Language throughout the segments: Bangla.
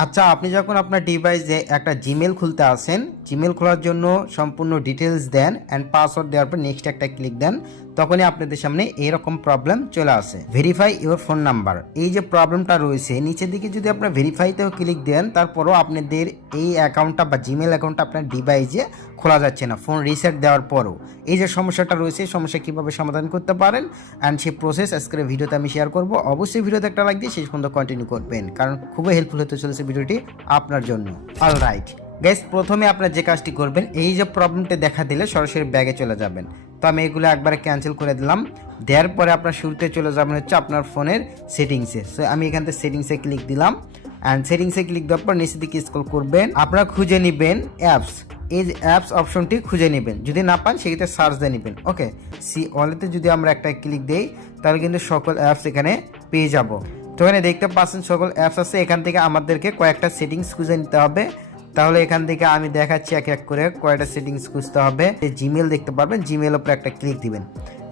আচ্ছা, আপনি যখন আপনার ডিভাইসে একটা জিমেল খুলতে আসেন, জিমেল খোলার জন্য সম্পূর্ণ ডিটেলস দেন অ্যান্ড পাসওয়ার্ড দেওয়ার পর নেক্সট একটা ক্লিক দেন, তখনই আপনাদের সামনে এরকম প্রবলেম চলে আসে, ভেরিফাই ইওর ফোন নাম্বার। এই যে প্রবলেমটা রয়েছে নিচের দিকে যদি আপনার ভেরিফাইতেও ক্লিক দেন, তারপরও আপনাদের এই অ্যাকাউন্টটা বা জিমেল অ্যাকাউন্টটা আপনার ডিভাইসে খোলা যাচ্ছে না ফোন রিসেট দেওয়ার পরও। এই যে সমস্যাটা রয়েছে, এই সমস্যা কীভাবে সমাধান করতে পারেন অ্যান্ড সেই প্রসেস আজকের ভিডিওতে আমি শেয়ার করব। অবশ্যই ভিডিওতে একটা লাইক দিয়ে শেষ পর্যন্ত কন্টিনিউ করবেন, কারণ খুবই হেল্পফুল হতে চলেছে ভিডিওটি আপনার জন্য। অলরাইট গাইস, প্রথমে আপনার যে কাজটি করবেন, এই যে প্রবলেমটা দেখা দিলে সরাসরি ব্যাগে চলে যাবেন। তো আমি এগুলো একবারে ক্যান্সেল করে দিলাম। দেওয়ার পরে আপনার শুরুতে চলে যাবেন হচ্ছে আপনার ফোনের সেটিংসে। সো আমি এখান থেকে সেটিংসে ক্লিক দিলাম অ্যান্ড সেটিংসে ক্লিক দেওয়ার পর নিচের দিকে স্ক্রল করবেন, আপনারা খুঁজে নেবেন অ্যাপস। এই যে অ্যাপস অপশনটি খুঁজে নেবেন, যদি না পান সেক্ষেত্রে সার্চ দিয়ে নেবেন। ওকে, সি অলেতে যদি আমরা একটা ক্লিক দিই তাহলে কিন্তু সকল অ্যাপস এখানে পেয়ে যাব। তো এখানে দেখতে পাচ্ছেন সকল অ্যাপস আছে। এখান থেকে আমাদেরকে কয়েকটা সেটিংস খুঁজে নিতে হবে। তাহলে এখান থেকে আমি দেখাচ্ছি এক এক করে কয়েকটা সেটিংস খুঁজতে হবে। জিমেল দেখতে পারবেন, জিমেল উপরে একটা ক্লিক দিবেন।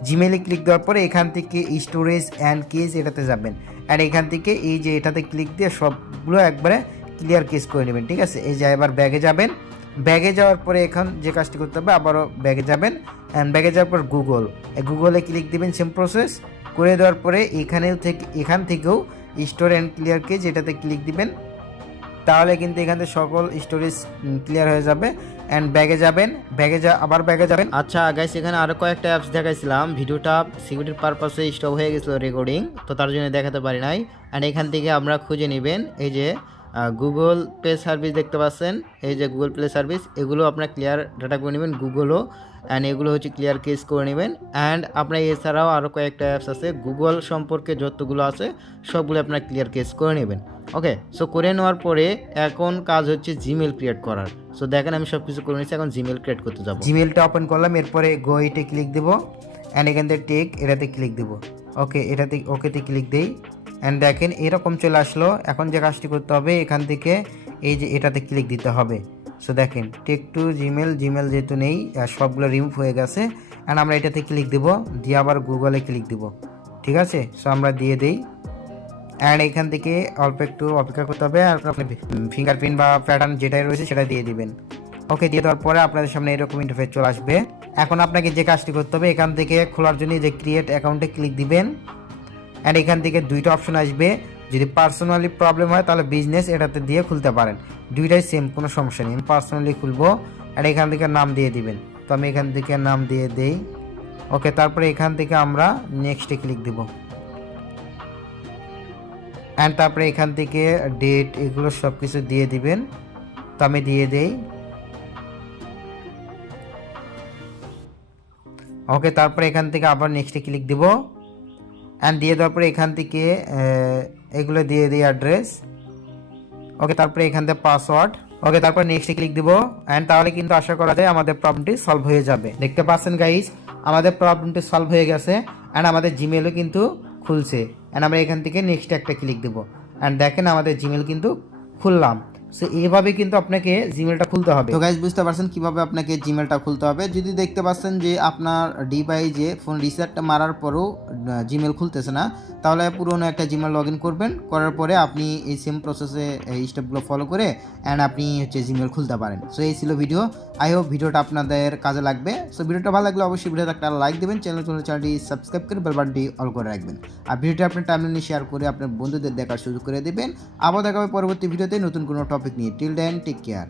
জিমেলে ক্লিক দেওয়ার পরে এখান থেকে স্টোরেজ অ্যান্ড কেস এটাতে যাবেন অ্যান্ড এখান থেকে এই যে এটাতে ক্লিক দিয়ে সবগুলো একবারে ক্লিয়ার কেস করে নেবেন। ঠিক আছে, এই যে এবার ব্যাগে যাবেন। ব্যাগে যাওয়ার পরে এখন যে কাজটি করতে হবে, আবারও ব্যাগে যাবেন অ্যান্ড ব্যাগে যাওয়ার পর গুগলে ক্লিক দিবেন। সেম প্রসেস করে দেওয়ার পরে এখান থেকেও স্টোর অ্যান্ড ক্লিয়ার কেস এটাতে ক্লিক দিবেন। তাহলে কিন্তু এখান থেকে সকল স্টোরেজ ক্লিয়ার হয়ে যাবে অ্যান্ড ব্যাগে যাবেন। আবার ব্যাগে যাবেন। আচ্ছা গাইস, এখানে আরও কয়েকটা অ্যাপস দেখাইছিলাম, ভিডিওটা সিকিউরিটির পারপাসে স্টপ হয়ে গেছিলো রেকর্ডিং, তো তার জন্য দেখাতে পারি নাই। অ্যান্ড এখান থেকে আমরা খুঁজে নেবেন এই যে গুগল প্লে সার্ভিস দেখতে পাচ্ছেন, এই যে গুগল প্লে সার্ভিস, এগুলো আপনার ক্লিয়ার ডাটা করে নেবেন গুগলও, অ্যান্ড এগুলো হচ্ছে ক্লিয়ার কেস করে নেবেন। অ্যান্ড আপনার এছাড়াও আরও কয়েকটা অ্যাপস আছে গুগল সম্পর্কে যতগুলো আছে সবগুলো আপনার ক্লিয়ার কেস করে নেবেন। ওকে, সো করে নেওয়ার পরে এখন কাজ হচ্ছে জিমেল ক্রিয়েট করার। সো দেখেন আমি সব কিছু করে নিচ্ছি, এখন জিমেল ক্রিয়েট করতে যাবো। জিমেলটা ওপেন করলাম, এরপরে গো ইটে ক্লিক দেবো অ্যান্ড এখান থেকে টেক এটাতে ক্লিক দেবো। ওকে, এটাতে ওকেতে ক্লিক দেই অ্যান্ড দেখেন এরকম চলে আসলো। এখন যে কাজটি করতে হবে, এখান থেকে এই যে এটাতে ক্লিক দিতে হবে। সো দেখেন টেক টু জিমেল যেহেতু নেই, সবগুলো রিমুভ হয়ে গেছে অ্যান্ড আমরা এটাতে ক্লিক দেবো, দিয়ে আবার গুগলে ক্লিক দেবো। ঠিক আছে, সো আমরা দিয়ে দেই অ্যান্ড এখান থেকে অল্প একটু অপেক্ষা করতে হবে। আর আপনি ফিঙ্গারপ্রিন্ট বা প্যাটার্ন যেটাই রয়েছে সেটা দিয়ে দিবেন। ওকে, দিয়ে দেওয়ার পরে আপনাদের সামনে এরকম ইন্টারফেস চলে আসবে। এখন আপনাকে যে কাজটি করতে হবে, এখান থেকে খোলার জন্য যে ক্রিয়েট অ্যাকাউন্টে ক্লিক দিবেন অ্যান্ড এখান থেকে দুইটা অপশন আসবে। যদি পার্সোনালি প্রবলেম হয় তাহলে বিজনেস এটাতে দিয়ে খুলতে পারেন, দুইটাই সেম, কোনো সমস্যা নেই। আমি পার্সোনালি খুলবো আর এখান থেকে নাম দিয়ে দিবেন। তো আমি এখান থেকে নাম দিয়ে দেই। ওকে, তারপরে এখান থেকে আমরা নেক্সটে ক্লিক দিব অ্যান্ড তারপরে এখান থেকে ডেট এগুলো সব কিছু দিয়ে দিবেন। তো আমি দিয়ে দেই। ওকে, তারপরে এখান থেকে আবার নেক্সটে ক্লিক দিব অ্যান্ড দিয়ে দেওয়ার পরে এখান থেকে এগুলো দিয়ে দিই অ্যাড্রেস। ওকে, তারপরে এখান থেকে পাসওয়ার্ড। ওকে, তারপর নেক্সটে ক্লিক দিব অ্যান্ড তাহলে কিন্তু আশা করা যায় আমাদের প্রবলেমটি সলভ হয়ে যাবে। দেখতে পাচ্ছেন গাইজ, আমাদের প্রবলেমটি সলভ হয়ে গেছে অ্যান্ড আমাদের জিমেলও কিন্তু খুলছে। অ্যান্ড আমরা এখান থেকে নেক্সট একটা ক্লিক দেবো অ্যান্ড দেখেন আমাদের জিমেল কিন্তু খুললাম। সো এইভাবে কিন্তু আপনাকে জিমেলটা খুলতে হবে। তো গাইজ, বুঝতে পারছেন কিভাবে আপনাকে জিমেলটা খুলতে হবে। যদি দেখতে পাচ্ছেন যে আপনার ডিভাইসে ফোন রিসেটটা মারার পরেও জিমেল খুলতেছে না, তাহলে পুরোনো একটা জিমেল লগ ইন করবেন। করার পরে আপনি এই সেম প্রসেসে এই স্টেপগুলো ফলো করে অ্যান্ড আপনি হচ্ছে জিমেল খুলতে পারেন। সো এই ছিল ভিডিও। আই হোপ ভিডিওটা আপনাদের কাজে লাগবে। সো ভিডিওটা ভালো লাগলে অবশ্যই ভিডিওতে একটা লাইক দেবেন, চ্যানেলটি সাবস্ক্রাইব করে বেল বাটনটি অল করে রাখবেন। আর ভিডিওটা আপনার টাইমলাইনে শেয়ার করে আপনার বন্ধুদের দেখার সুযোগ করে দেবেন। আবার দেখা হবে পরবর্তী ভিডিওতে নতুন কোনো টপিক নিয়ে। Till then, take care.